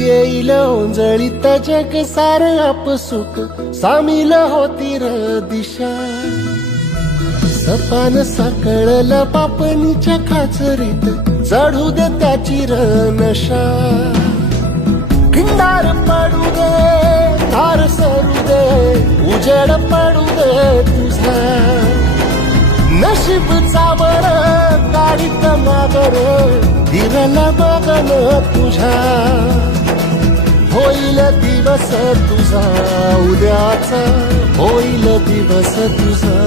येईल ओंजळीत जग सार आपसुक सामील होती र दिशा सपान साकळला पापणीच्या खाचरीत चढू दे त्याची र नशा खिंडार पडू दे तार सरू दे उजेड पडू दे तुझा नशीब चावर गाडीत मागर दिरला बघन तुझ्या होईल दिवस तुझा उद्याचा होईल दिवस तुझा